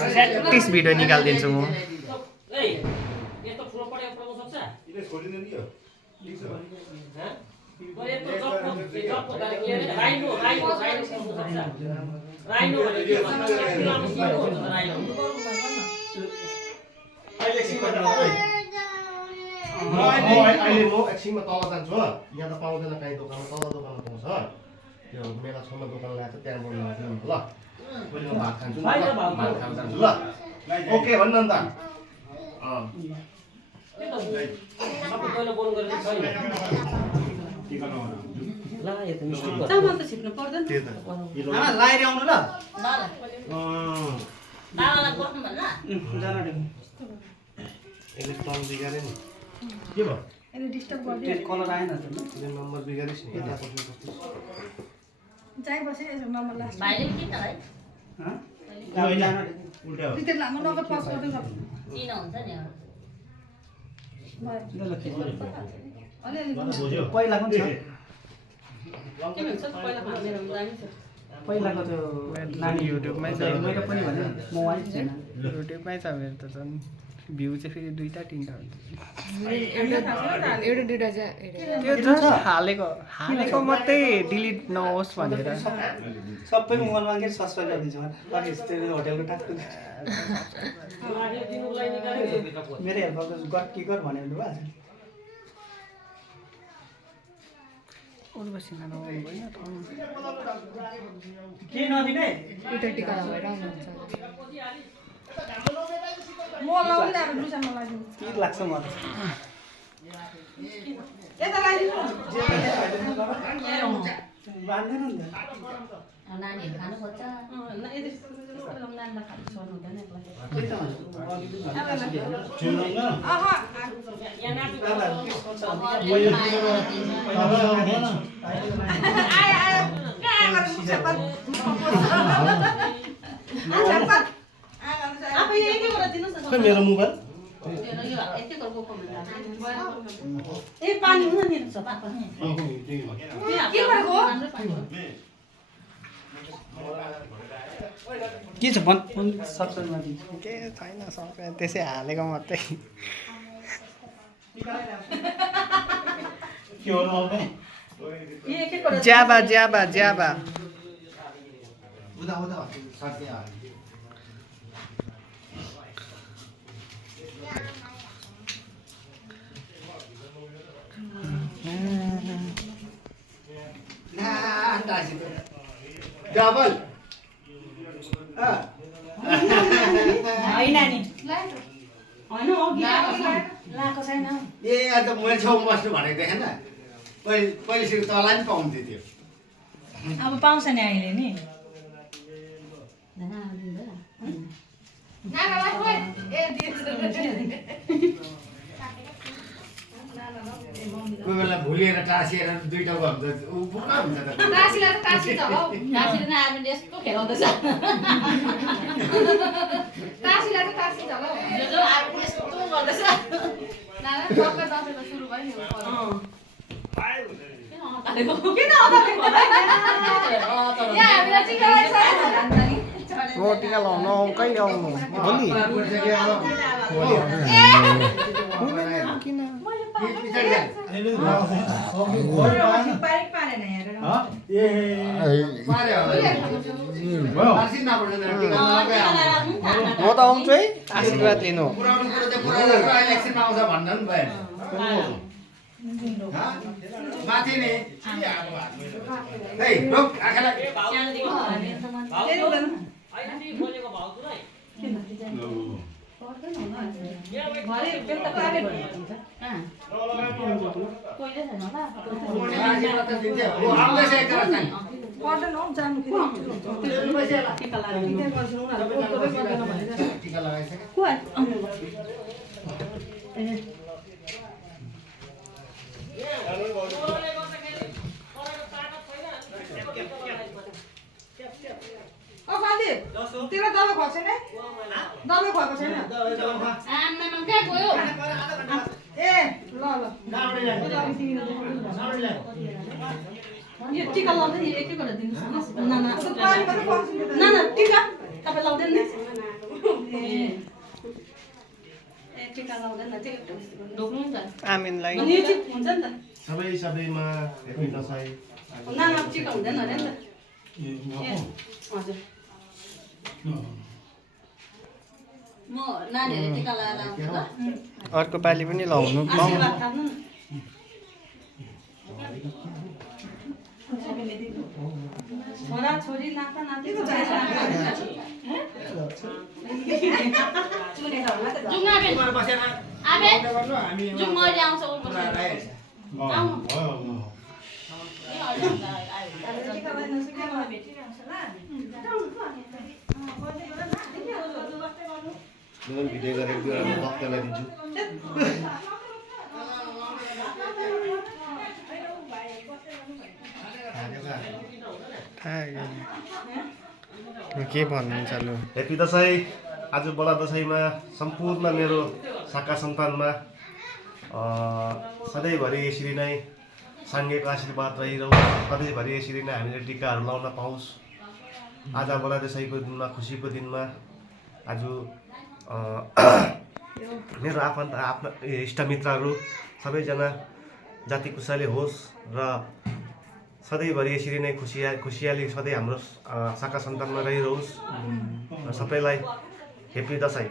practice video निकालिदिन्छु म अहिले म एकछिनमा तल जान्छु हो यहाँ त पाउँदैन काहीँ दोकानमा तल दोकानमा पाउँछ त्यो मेला छेउमा दोकान ल्याएर त्यहाँबाट ल्याउँछु ल मैले म भात खान्छु भात खान जान्छु ल ओके भन्नु अन्त चामल त छिप्नु पर्दैन लाएर आउनु ल बाबालाई बस्नु भन्न यसले तल बिगारे नि के भयो यसले डिस्टर्ब गर्दियो कलर आएन त नम्बर बिगारिस् नि यता पछ्नु कस्तो चाहिँ बसे नम्बर लास्ट भाइले किन भाइ उल्टा हो त्यो लामो नगर पास गर्दै गर्नु चिन हुन्छ नि अलिअलि पहिलाको छ के भन्छ पहिला मेरो जाने छ पहिलाको त्यो नानी युट्युबमै छ मैले पनि भने मोबाइल छैन युट्युबमै छ मेरो त झन् भ्यू चाहिँ फेरि 2टा 3टा हुन्छ एउटा दुईटा त्यो जस्ट हालेको मात्रै डिलिट नहोस् भनेर सबै मोबाइलमा के सब्सक्राइब गरिदिन्छु होटेलको टाक्टु मेरो हेल्प के गर भने उर्वशीमा नआउनु भएन के नदिने एउटा टिका लगाएर आउनुहुन्छ म लगाइरहेको दुईजना लगाइदिनु के लाग्छ मलाई यता लगाइदिनु बाँध्दैन नि नानीहरू खानु खोज्छ नानीलाई खानु छोड्नु हुँदैन खै मेरो मोबाइल ए पानी हुन नि छ पापा के गरेको के छ भन सब्सक्राइब गरिदिन्छु के छैन सबै त्यसै हालेको मात्रै के हो नआउने ज्याबा ज्याबा ज्याबा उदा उदा साथी आ डबल होइन नि होइन अघि लाएको छैन ए आज मैले छेउमा बस्नु भनेको देखेन पहिलेसम्म तँलाई पनि पाउँथ्यो त्यो अब पाउँछ नि अहिले नि कोही बेला भुलिएर टाँसिएर दुईटा हुन्छ ऊ बुक्का हुन्छ त टाँसीलाई त टाँसी छ हौ नासिर न आर्मीले यस्तो खेलाउँदैछ टाँसीलाई त टाँसी छ हौ जो आर्मीले यस्तो गर्दैछ नाना पक्का दसैँ त सुरु भयो नि किन यहाँ हामीलाई चिकाइ छ रोटिका लाउनु कहिले आउनु भोलि किन म त आउँछु है आशीर्वाद लिनु माथि नि पर्दैन हौ जानु फेरि टिका लगाइसक्यो त्यसलाई दबाई खुवाएको छैन दबाई खुवाएको छैन आमामा कहाँ गयो ए ल यो टिका लाउँदैन नि एकै गरेर दिनुहोस् न नाना पानी मात्रै पर्छ नाना टिका तपाईँ लाउँदैन नि ए टिका लाउँदैन टिका ढोक्नु नि त आमिनलाई अनि यो चाहिँ हुन्छ नि त सबैमा हेप्पी दसैँ नाना टिका हुँदैन अरे नि त ए हजुर म नानीहरूले टिका लगाएर आउँछु ल अर्को पालि पनि लाउनु पाउँ आशीर्वाद थाप्नु न छोरा छोरी नाता नाति जाउँ आबे जाउँ मैले आउँछ भिडियो गरेर भक्तलाई दिन्छु के भन्नुहुन्छ लु हेप्पी दसैँ आज बडा दसैँमा सम्पूर्ण मेरो शाखा सन्तानमा सधैँभरि यसरी नै साङ्गेको आशीर्वाद रहिरहोस् सधैँभरि यसरी नै हामीले टिकाहरू लाउन पाओस् आज बडा दसैँको दिनमा खुसीको दिनमा आज मेरो आफन्त आफ्ना इष्टमित्रहरू सबैजना जाति कुशली होस् र सधैँभरि यसरी नै खुसियाली सधैँ हाम्रो शाखा सन्तानमा रहिरहोस् सबैलाई हेप्पी दसैँ